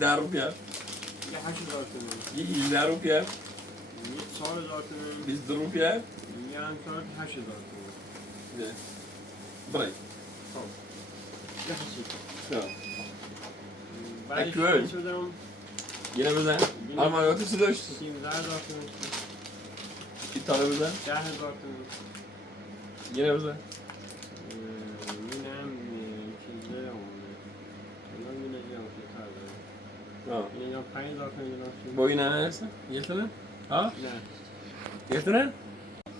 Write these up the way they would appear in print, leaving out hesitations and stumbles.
10 روپیه یه 8,000 تومن. یه 18 روپیه یه 4,000 تومن. 22 روپیه یه همچنان 8,000 تومن. نه برای خب یه حسید. نه بعدش اکوال. چی بدم؟ یه بزن آلمانیاتو داشت 13,000 تومن. ایتالیا بزن 10,000 تومن. یه بزن این هم چیزه اونه. الان این هم چیزتر داره. این هم 5,000 تومن داشت. با این هست؟ یه تونه؟ ها؟ نه. یه تونه؟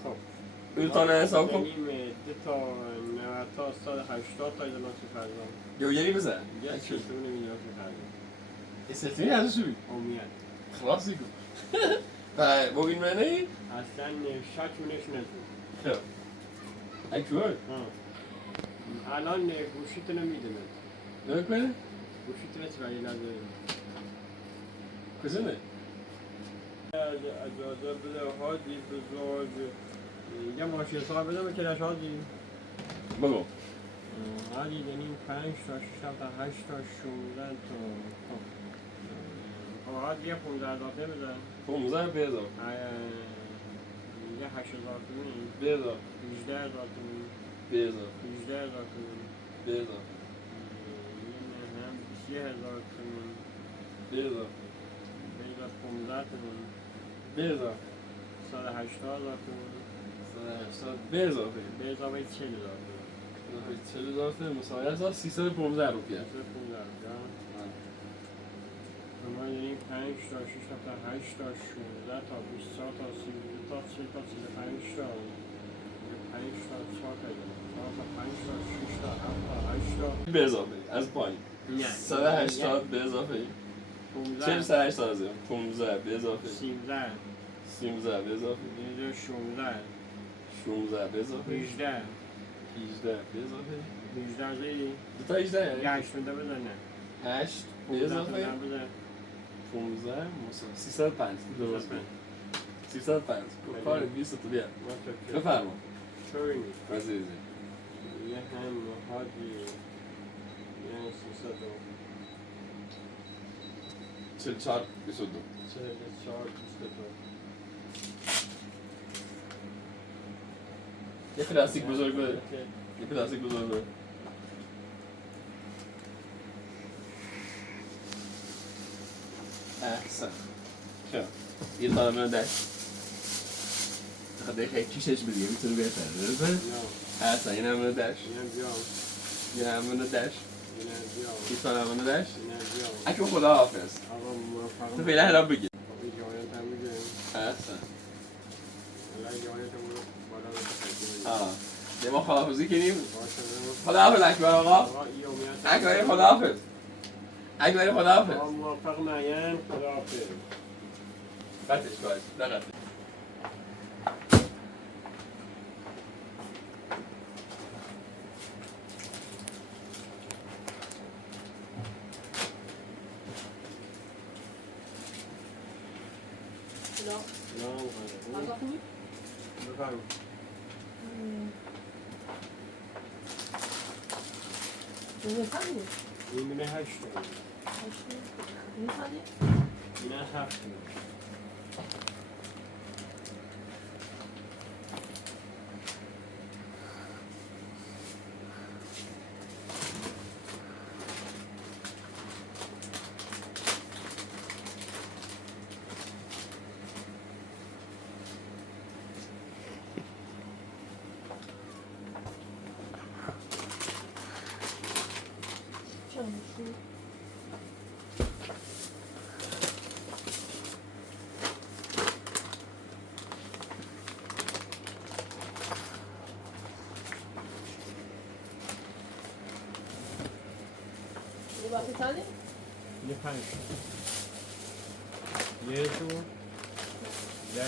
خب. اون تانه حساب کن دو تا 90 تا 180 تا اینا چی فرضم. جو یری بزن یه چیزی نمیدونم چی فرضم. استثنی ازش بی امیت. خلاصی کن و با این معنی؟ اصلا شک منش ندارم. خب اکوال الان گوشیتو نمیدونه. نمیکنه؟ گوشیتو نتوانی نداره. کجانه؟ اجازه بده هادی بزرگ یه ماشین صاحب بدم که نش هادی بگو هادی دنیم 5 تا 6 تا 8 تا 16 تا خب هادی یه 15,000 بده 15 بیزا یه 8,000 تومن بیزا 18,000 تومن بیزا 18,000 تومن بیزا یه هم 30,000 تومن بیزا 15 تومن بیزا 180,000 تومن بیزا به اضافه 40,000 تومن 40,000 مساوی است 315 روپیه ما داریم 5 تا 6 تا 8 تا 16 تا 20 تا 32 تا 30 تا 35 تا 5 تا 4 تا 4 تا 5 تا 6 تا 7 تا 8 تا به اضافه از پایین نه 180 به اضافه 40 180 از 15 به اضافه 13 به اضافه 16 16 به اضافه 18 18 به اضافه 18 زیدی دو تا 18 یه 8 بده بزنه 8 به اضافه 15 مساوی 305 درست 305 کار 20 تا بیا بفرما چوری عزیزی یه هم هادی یه 44 22 44 22 یه پلاستیک بزرگ بده یه پلاستیک بزرگ بده احسن خب یه تانه دست خب کیشش بدیم میتونه بهتره درسته؟ احسن این همونه دشت یه همونه دشت یه تانه همونه دشت اکه خدا حافظ تو فعلا حراب بگیر احسن ما خداحافظی کنیم خداحافظ اکبر آقا اکبر خداحافظ اکبر خداحافظ موفق معین خداحافظ قطعش باید نه قطعش این بینه 8 اینه 7 Tane? یه 5 یه تو 10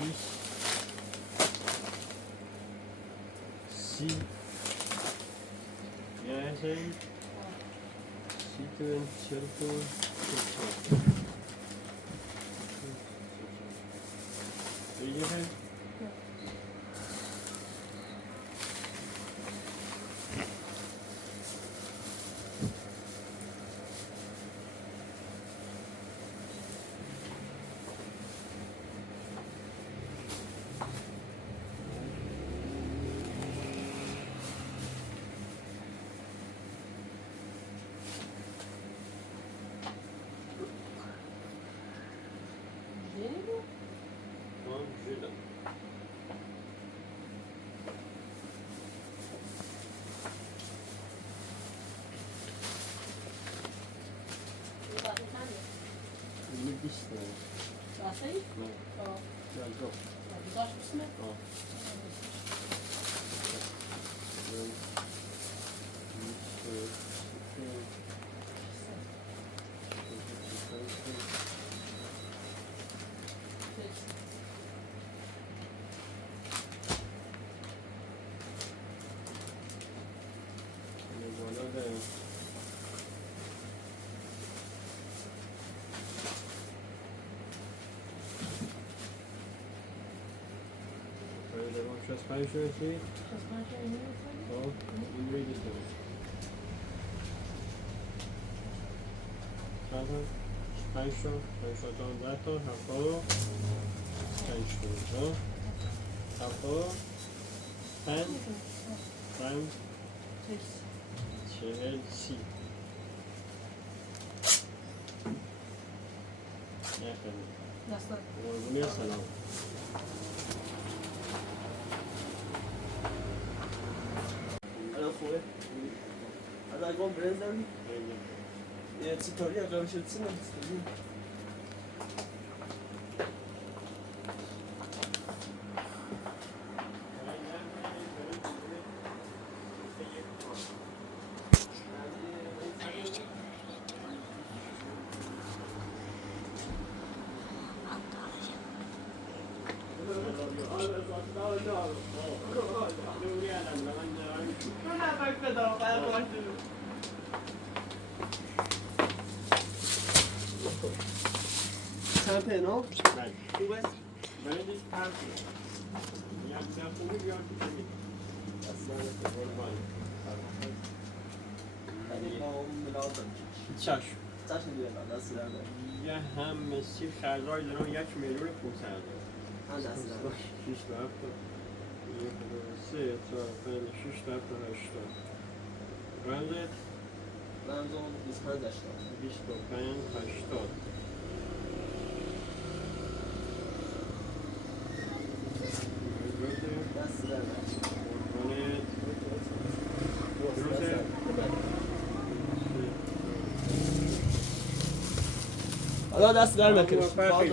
20 30 یه سری 30 تومن 40 تومن دیگه بیسته بسته ای؟ نه آه. نه دو دوزاش بسمه؟ آه شست پنج شده چی؟ شست پنج این می‌رسه؟ خب این روی دیگه چند تا؟ پنج تا 10 تا 75 تا خب 5 5 40 30 نخیلی دستان قربونی سلام الان خوبه؟ از اگه برنز داری؟ یه چطوری اگه بشه چی نمیستدی؟ چند پنو؟ خوبه؟ برندش پرسی میگم خوبی بیان که چی اصلا قربان خیلی با اون ملازم چشم چشم بیارم دست در یه هم سی خرزای دارم 1,500,000 هم دست در 6 تا 7 تا 1 2 3 4 5 6 تا 7 تا 8 تا رنزت رمزون 25 داشتم 25 80 دست در قربانت درسته؟ حالا دست در نکنش موفقی.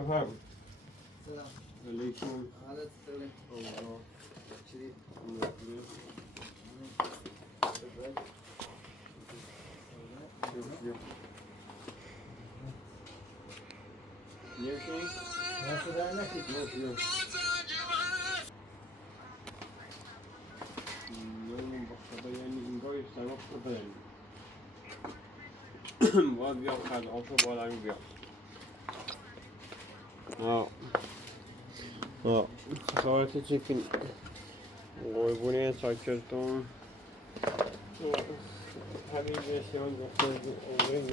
بفرم سلام علیکم حالت خوبه الله چی Niewszy? nasıl da ne ki Yok. Benim başka yani ingoy sana problem. Vad vi har kallat också bara vi har. Ja. Ja. Så jag tycker och går ner så kört om. Har vi det så jag går in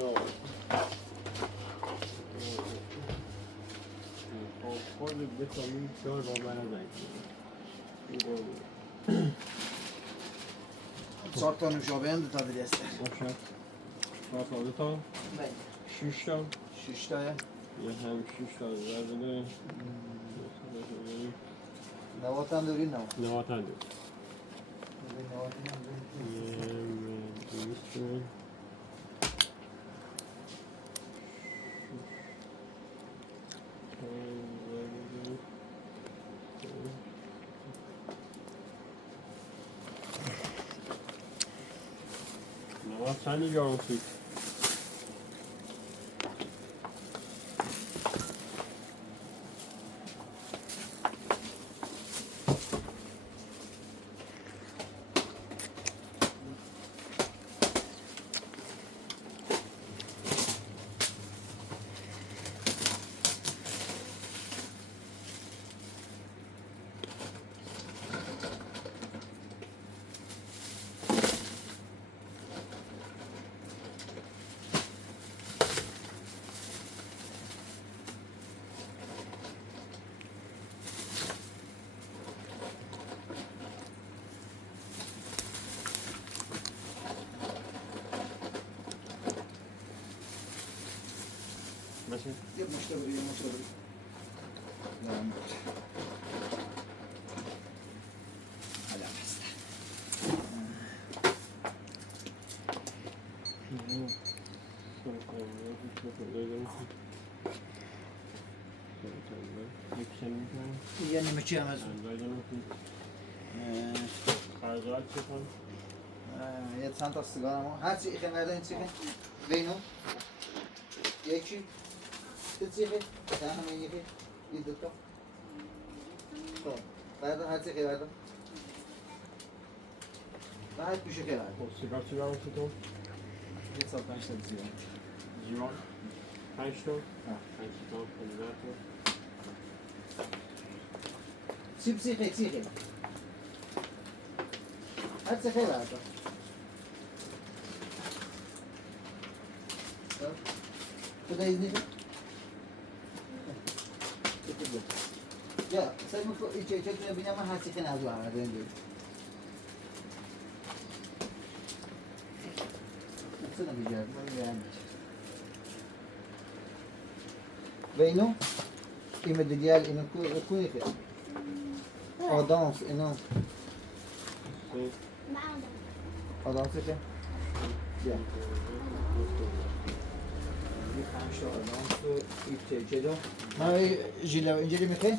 och خود بتونیم دار با من چهار تا نوشابه هم دو تا دسته باشه چهار تا دو تا بله 6 تا 6 تا یه هم 6 تا زرده نوات هم داری نوات نوات هم نوات هم داری 200 نوات چندی جارم سید باشه یه مشته بری یه مشته بری دارم حالا بسته یه نیمه چی هم از خرجات چکن یه چند تا سیگار هم هر چی ایخه مردن چی خیلی بینو یکی دو چی خیلی ده همه یکی این دوتا خب بردن هر چی خیلی بردن و هر پیشه خیلی بردن سیگار چی برام تو؟ یه سال 5 تا زیاد جیوان 5 تا 5 تا 15 تا چی خیلی هر چی خیلی بردن خدا ایزنی کن یا سعی میکنم این چه بینم من هر چی خیلی از او همه داریم داریم اصلا بیجارد من بیارم و اینو این مدلیال اینو کنی خیلی آدامس اینو آدامس خیلی بیا یه 5 تا آدامس و این تیکه دو من ژیله اینجوری میخوای؟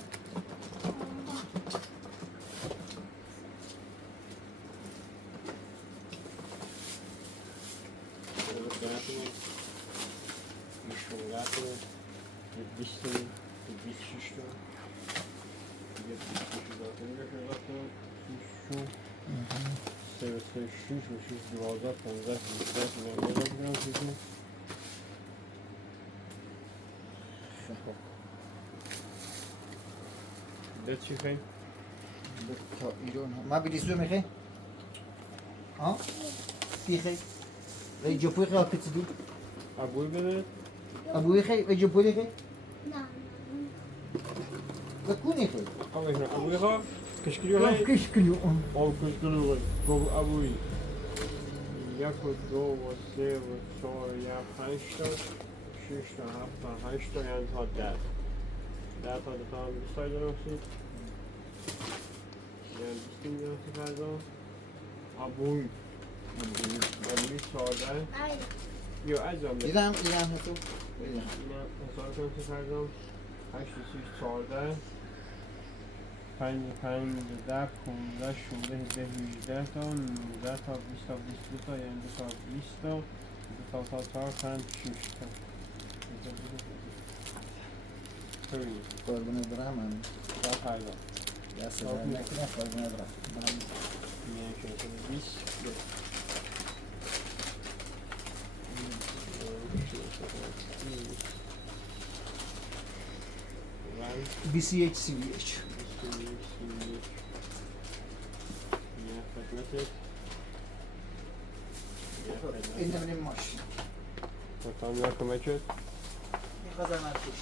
ده چی خیلی؟ تا ایران ما بلیسو میخوای؟ ها؟ کی خیلی؟ و جوپوی خیلی آکتی دو؟ ابوی بده؟ ابوی خیلی و جوپوی خیلی؟ نه و کونی خیلی؟ ابوی ها؟ کشکیلی های؟ کشکلی اون آو کشکیلی های گو ابوی یک و دو و سه و چهار یا 5 تا 6 تا 7 تا 8 تا یعنی تا 10 تا دو تا هم 20 تا دارم سید یعنی 20 تا دارم سید فردا ابوی ابوی 14 یا عجب دیدم هستو؟ من حساب کنم سید فردا 8 6 14 5 5 10 15 16 17 18 تا 19 تا 20 تا 22 تا یعنی 2 تا 20 تا 2 تا 4 5 6 تا ببینید قربونت برم من تا خیلی دست در نکنه قربونت برم میان که 20 BCH CVH این نمیم ماشین Bakalım yakın açıyor. این قدر من توش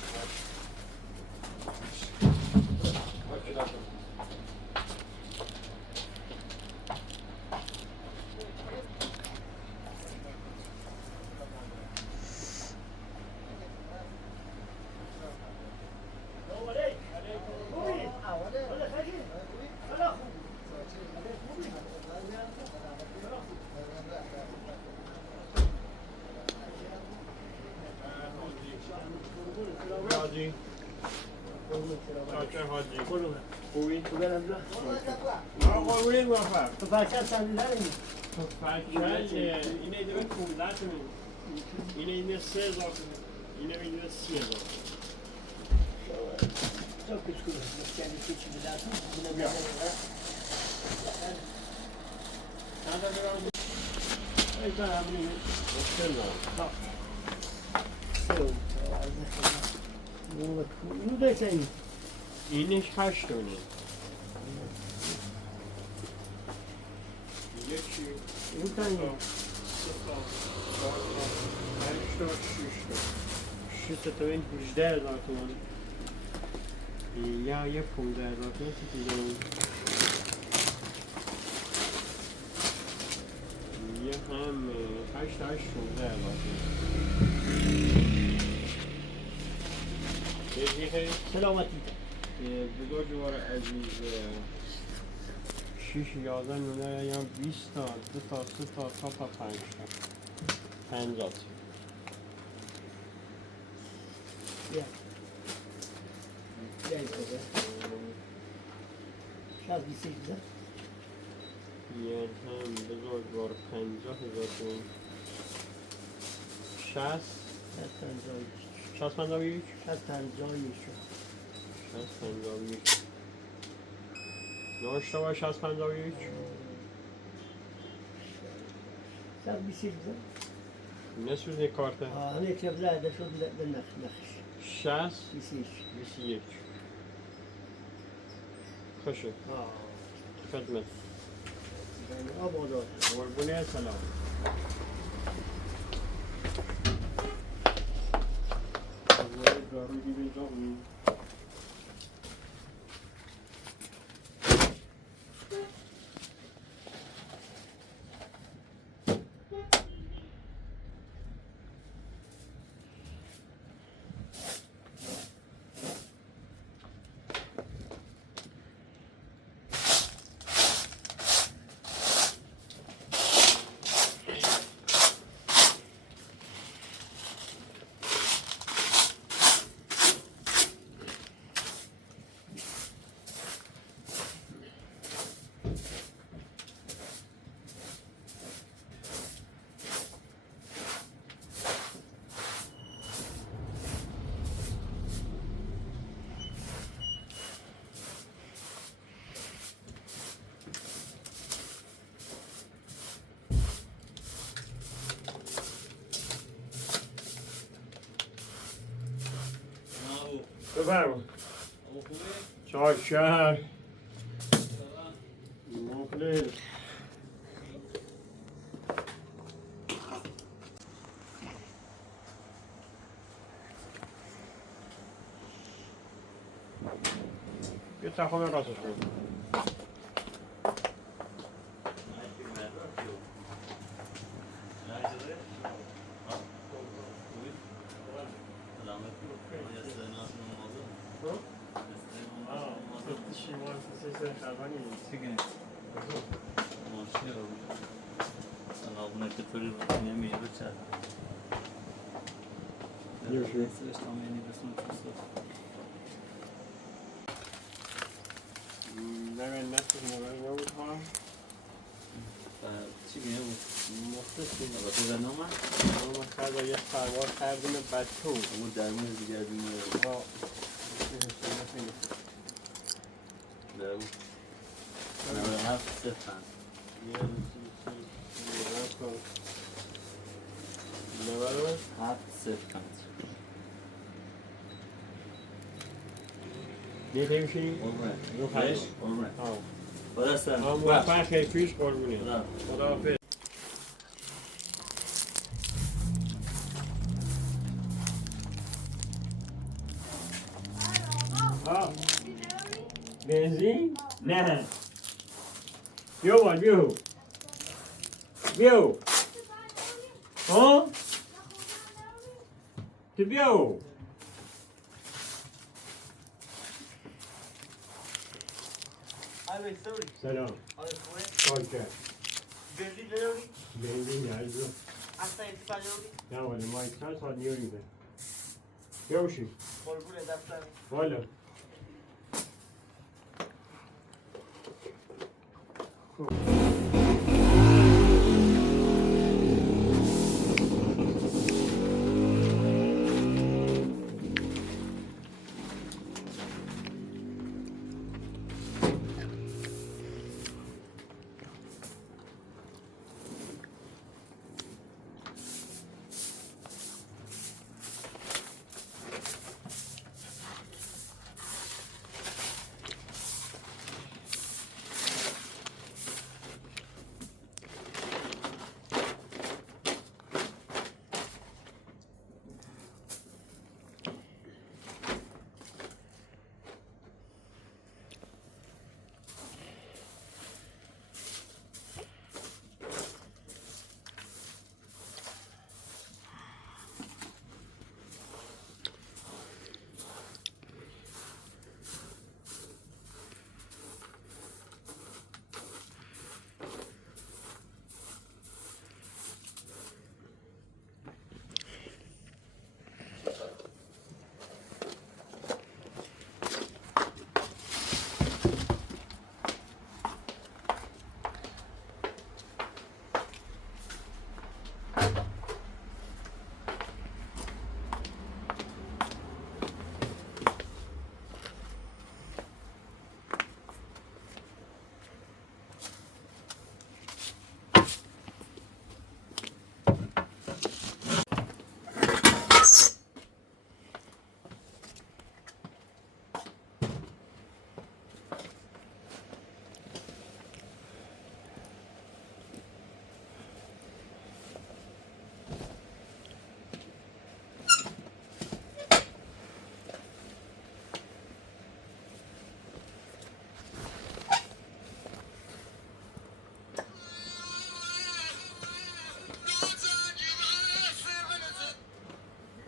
Hadi. Kaçar hadi. خوبی؟ آقا موفق. تو بچه سنده داریم اینه دیگه 15 تومن. اینه 3000 تومن. اینه 30000. çok küçük olur. Kendi küçüğü dersin. Buna Ya. bir Nerede biraz? Ben abinin. Selam. Bunu da sen. اینش 8 تومنه. یکی Bu tane. 6 تومن 18000 تومن. یا یه 15000 تومن دیگه. یه هم 8 تا 16000 تومن. Selametle. بزرگوار عزیز 6 11 9 یا 20 تا 2 تا 3 تا 4 تا 5 تا 50 Gel. Gel kızım. Şaz bir şey güzel. یه هم بزرگوار 50000 تومن 60 Şaz tanıcı. 61 Şaz tanıcı yaşıyor. 61 نوشته باش 61 Şaz bir şey güzel. نه سوزی کارت Hani çevre de şu bir nakış. 60 Bir şey. 21 خوشه خدمت Yani abadan. قربونه سلام بفرما چای شهر مخلص یه تخمه راستش کنیم Sağolun ekipleri nemiyor bıçak. Görüşürüz. Sırıştama yeni bir sınıf. نه نتونم نبود ها چی بیه بود؟ مختصیم البته زنده اومد؟ ما خدا یه پرواز کردیم بچو اما در مورد دیگر بیمونه با در بود 97 صفن 7 صفن دیگه میشینیم؟ عمره بش؟ عمره خدا سلام موفق خیلی پیش قربونی خدا حافظ بنزین؟ نه بیا باید بیو ها؟ تو بیو سلام کار کرد بنزین نه ایزو نه ولی ما چند ساعت نیوریده بیوشی والا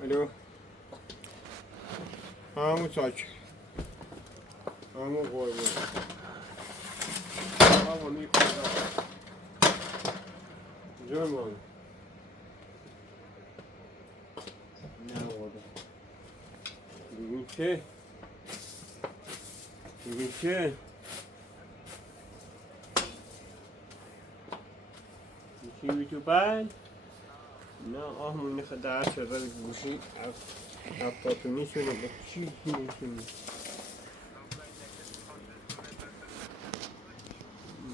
الو همون ساک همون قربون همون میکنم جرمان نه بابا ببین چه ببین چه میشی تو بعد نه آهمون نخواه درست شده گوشی افتاتو میشونه با چی میشونه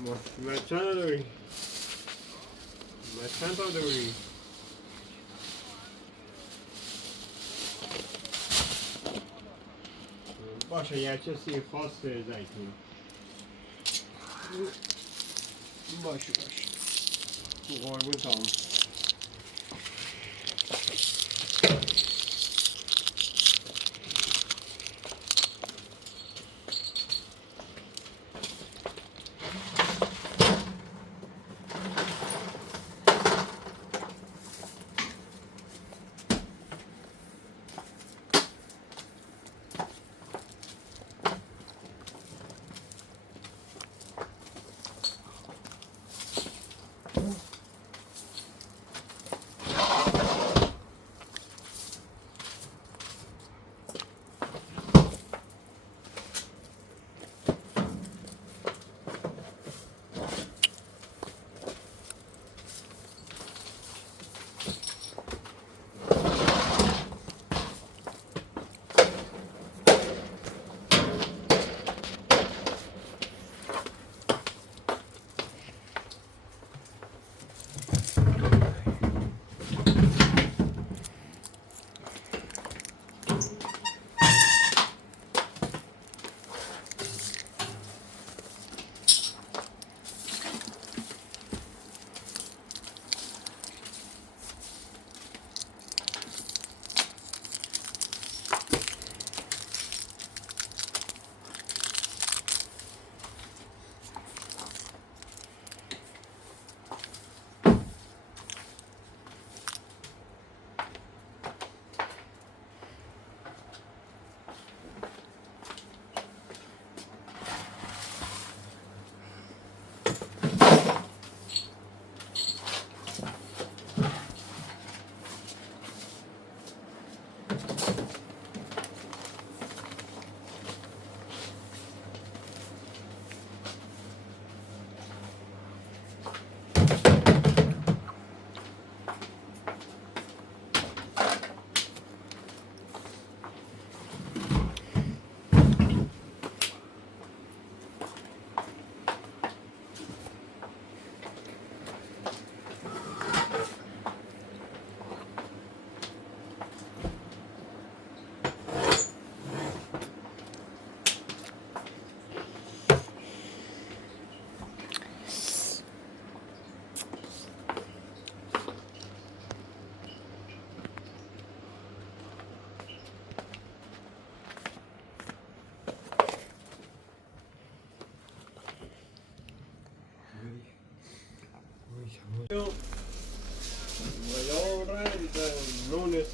ما چند داری؟ ما چند تا داری؟ باشه یه چیزی خاص زیتون باشه تو قربون تام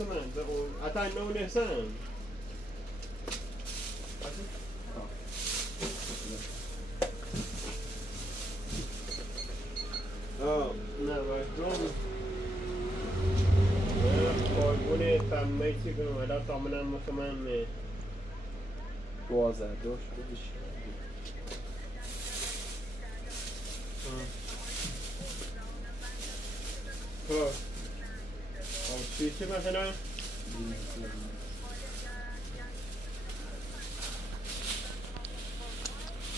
درست من به اون حتی نو نحسن نه باشون قربون تمیسی کنم حالا تامنم مطمئن 12 داشت بودش خب چی مثلا؟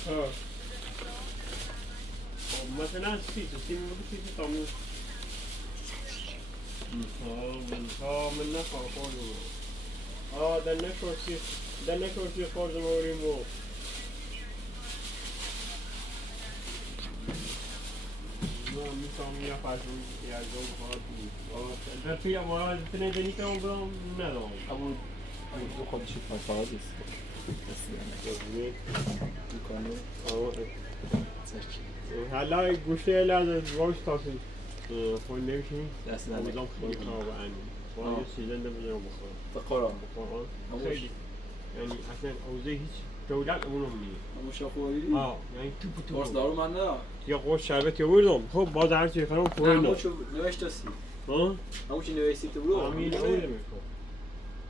خب مثلا چی تامون من نخواه خوردم den nekročio خوردم آوریمو نه میتونم یا پاشون یا جون خواهد در توی امارات تنه دنی که اون ندارم اما تو خودشی مساعد است میکنه حالا گوشه لازم روش تاسی خون نمیشیم دست نمیدونم خیلی خوابه انی باید یه سیزن نمیدونم بخورم به قرآن خیلی یعنی اصلا اوضاع هیچ دولت اونو میگه اموشا خوری؟ یعنی تو قرص دارو من نه یا قرص شربتی آوردم خب باز هر چی خرم خوردم هموشو نوشتاسی هموشو نوشتی تو برو همین آوردم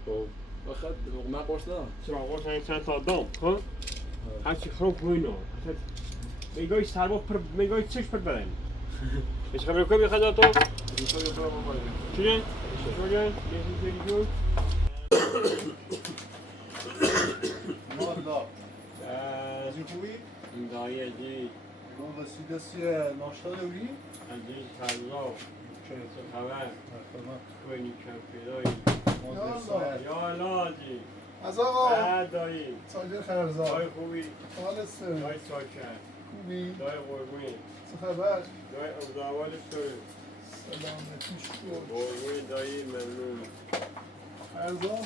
خب بخاطر من قرص دارم چرا قرص همین چند تا دام خب هر چی خرم خوردم اصلا میگوی سربا پر میگوی چش پر بدن ايش خبرك كم يا خداتو؟ شنو؟ شنو؟ ليش والله زي خوبی؟ دایی ازی ما دستی ناشتا دوری؟ ازی خرزا چه خبر؟ کوینی کم پیدایی یا الله ازی از آقا دایی تاجر خرزا دایی خوبی خالصه دایی ساکر خوبی؟ دایی قربونی چه خبر؟ دایی اوزاوال شوی سلامتی شکر قربونی دایی ممنون خرزا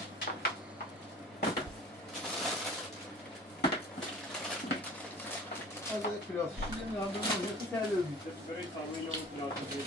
از پلاسیشی نمیدونم به موضوعی کرده بودی برای تامیل اون پلاسیکی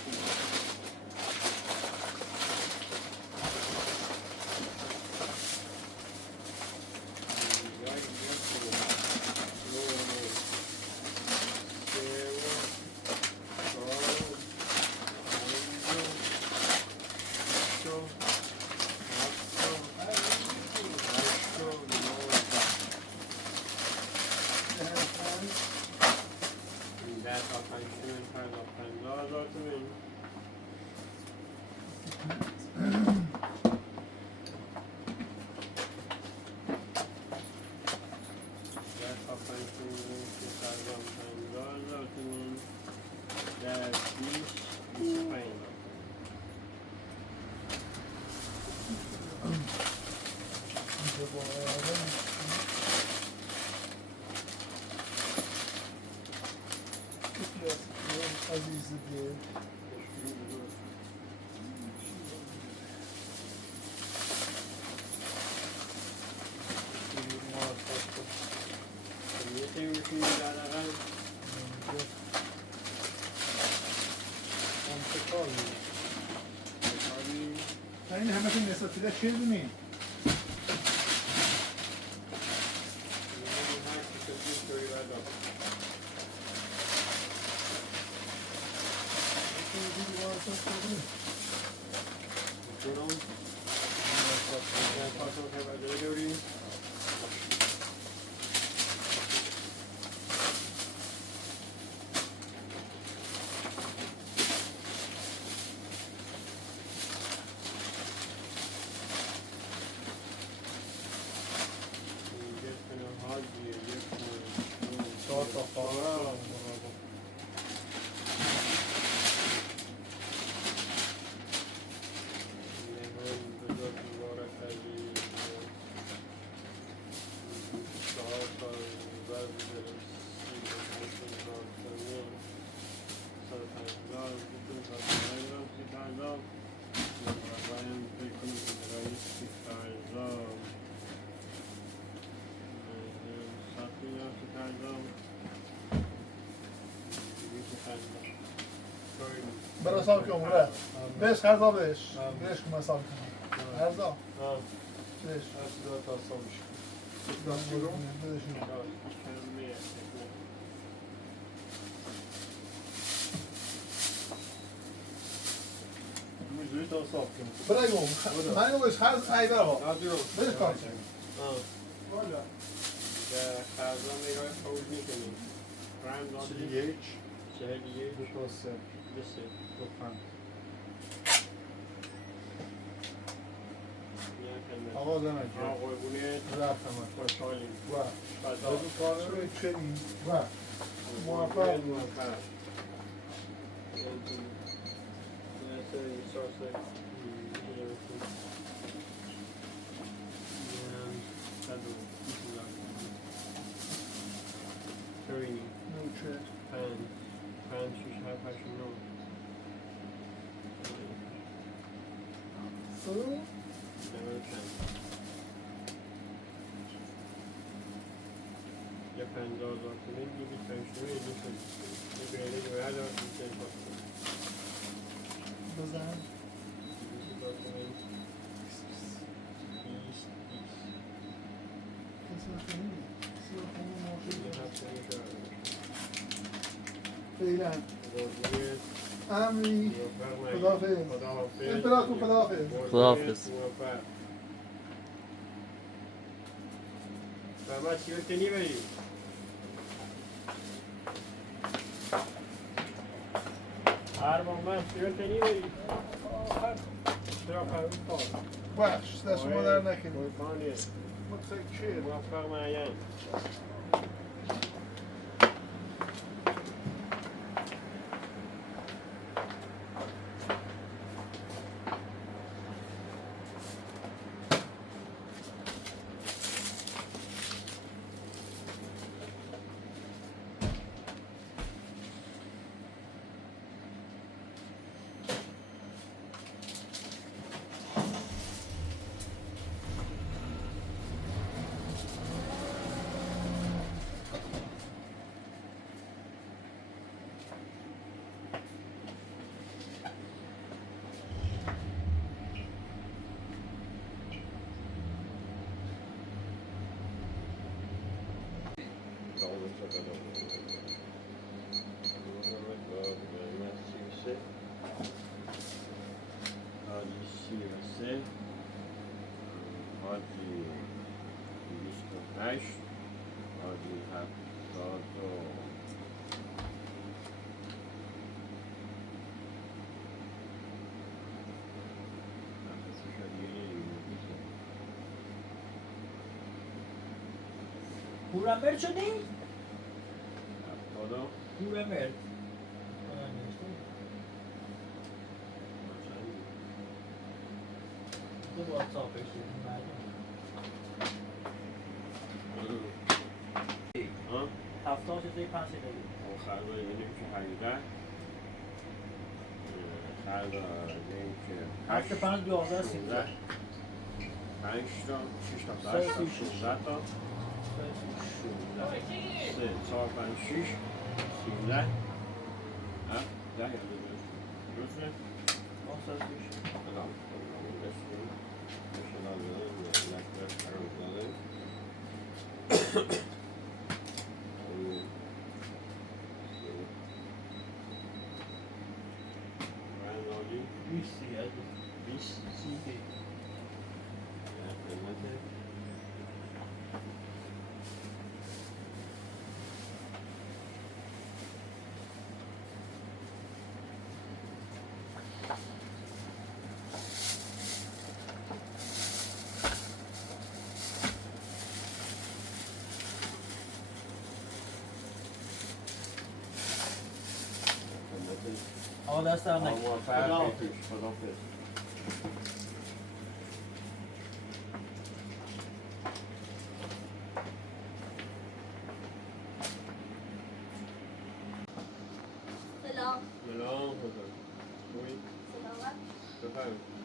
عزیز دل این همه که نساتیده چه دونی؟ برای سال که عمره بهش خرزا بهش که من سال کنم فردا آه بهش هرچی دار تا آسان میشه دست برو بدشون کلمه میزوی تا صاف کنم برای من اینو بهش هر ایده ها نادیو بهش کار کنیم والا دیگه خرزان نگاه خوش میکنیم رنگ نادی 41 41 2 تا 3 بسه 2 5 آقا زنک قربونت رفتم خوشحالیم و فدا بازو کار رو چنین و موفق موفق بود. موفق نوچه پنج شیش هفت هشت نه سو یه 50,000 کنیم یه 25 تومه یه شد یه بیره یه هر دار میشه پاس کنیم بزن 20,000 تومه 20 کسی نکنیم یه هفته یه شد فعلا قربونت امری موفق نگیم خداحافظ خداحافظ امپراتور خداحافظ خداحافظ. موفق فرمت چی بکنی بری؟ هر من چی بکنی بری؟ چرا فرمت کار؟ باش دست شما در نکنیم قربانیه متشکر موفق معین هورمبر شدی؟ هورمبر تو با صافه شدی هفتاد شده 5 دقیقه خردا یعنیم که حقیقت خردا یعنیم که هفت 5 12 13 5 تا 6 تا 8 تا 16 تا 3 4 5 6 13 7 10 درسته؟ آقا دست هم نکن خداحافظ. سلام. سلام خدا. خوبی؟ سلامت. بفرمایید.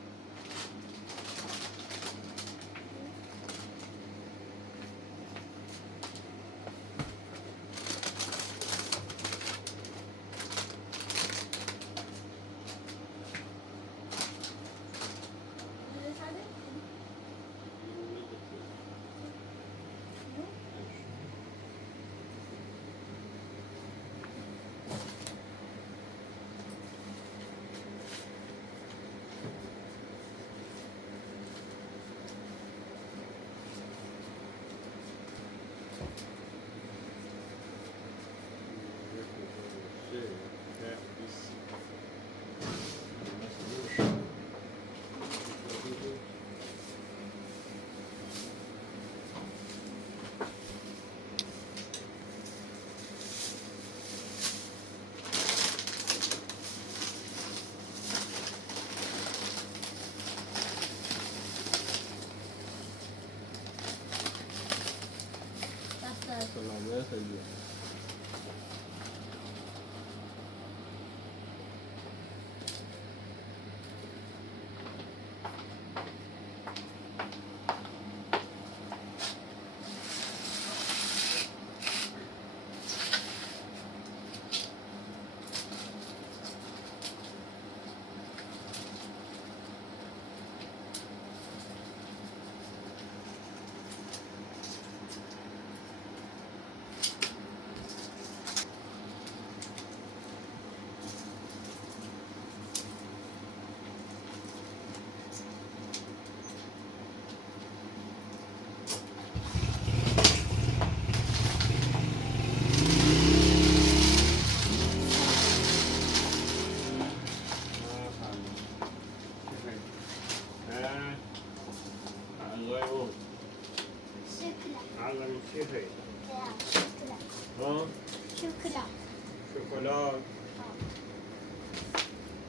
شکلات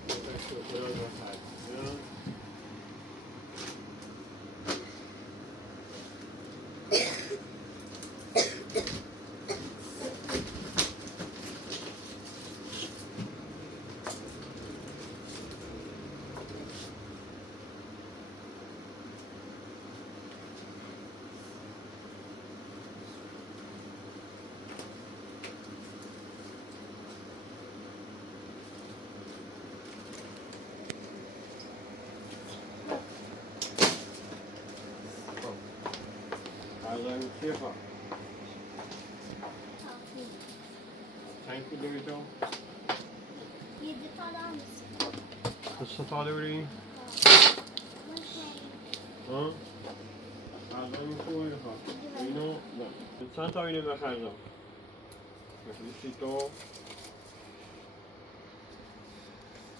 دو تا شکلات بخر غذای چیه خواه؟ چند کیلویی تو؟ چه تاله بودی؟ ها؟ غذای خوبی خواه اینو نه چند تا اینو بخرزم؟ بخریسی تو؟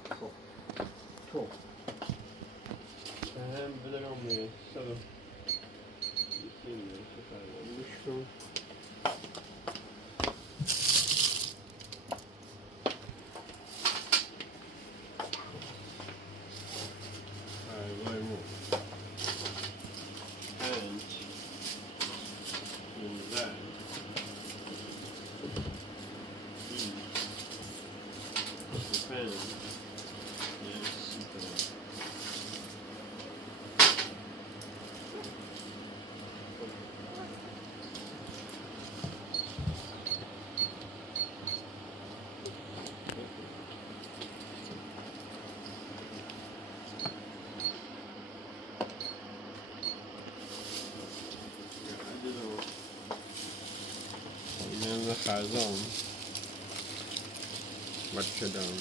خب تو هم بدرم به سلام Lütfen. Lemon. And in that. Japan. Yes. اینم خرزان بچه دارم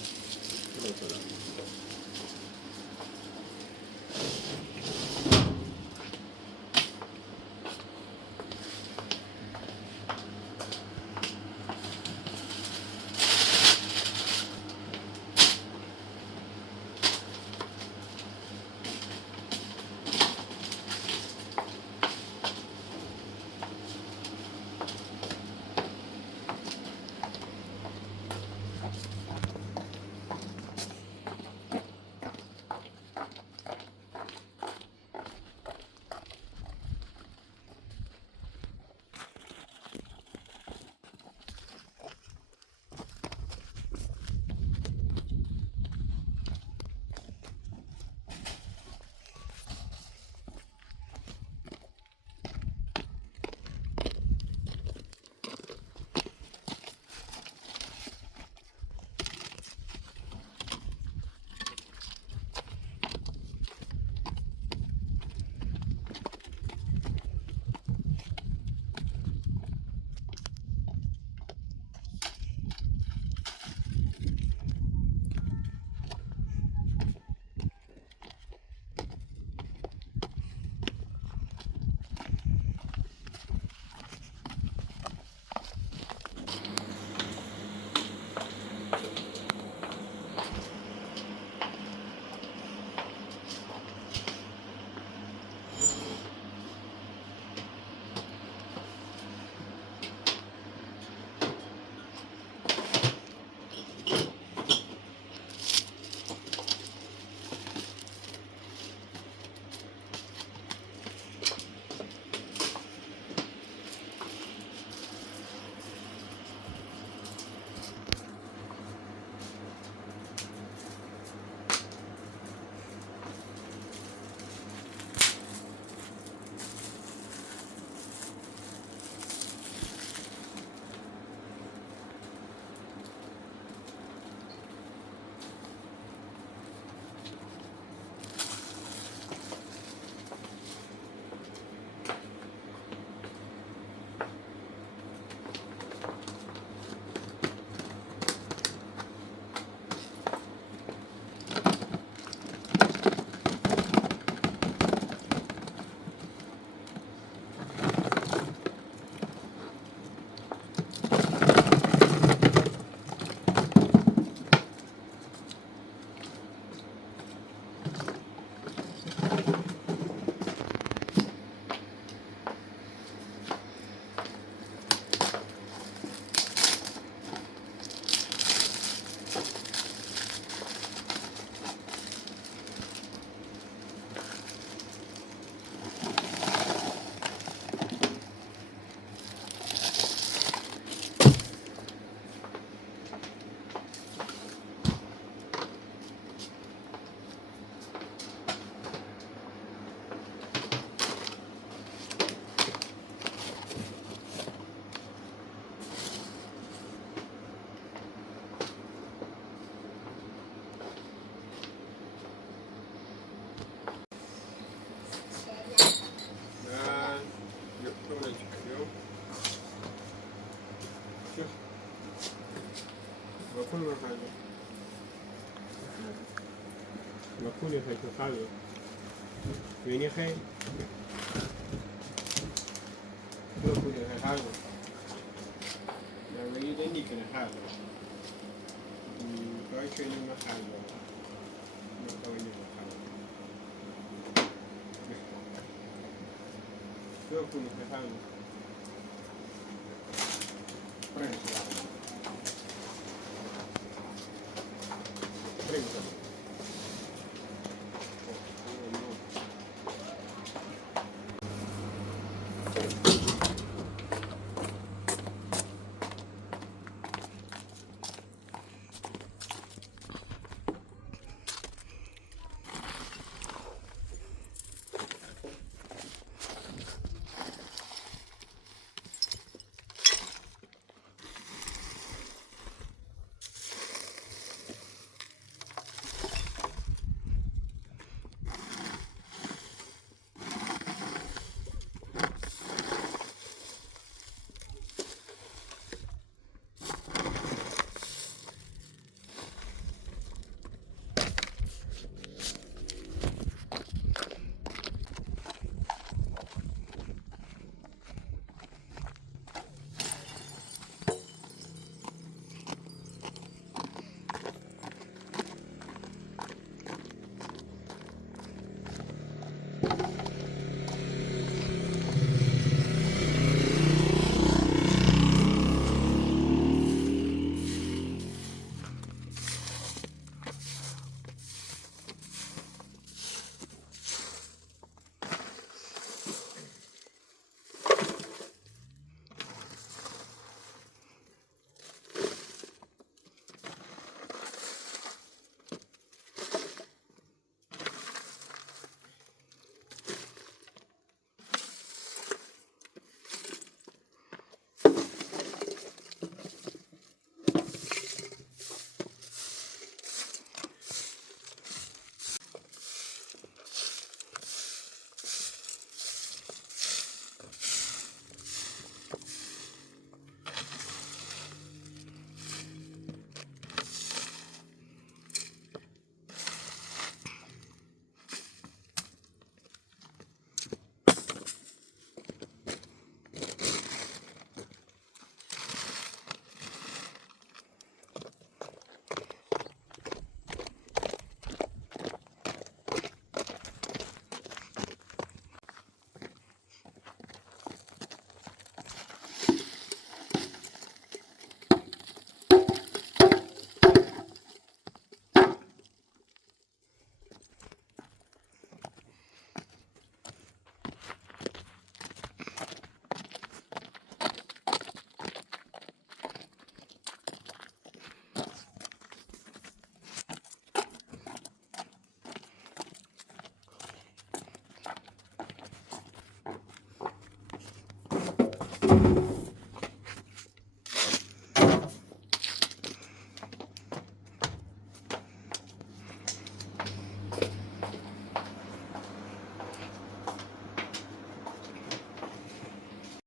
بكون محله بكون يخيط محله وين يخيط بكون يخيط حاله لو يريد أن يكون حاله كوي شوي محله كوي محله بكون يخيط حاله Prego.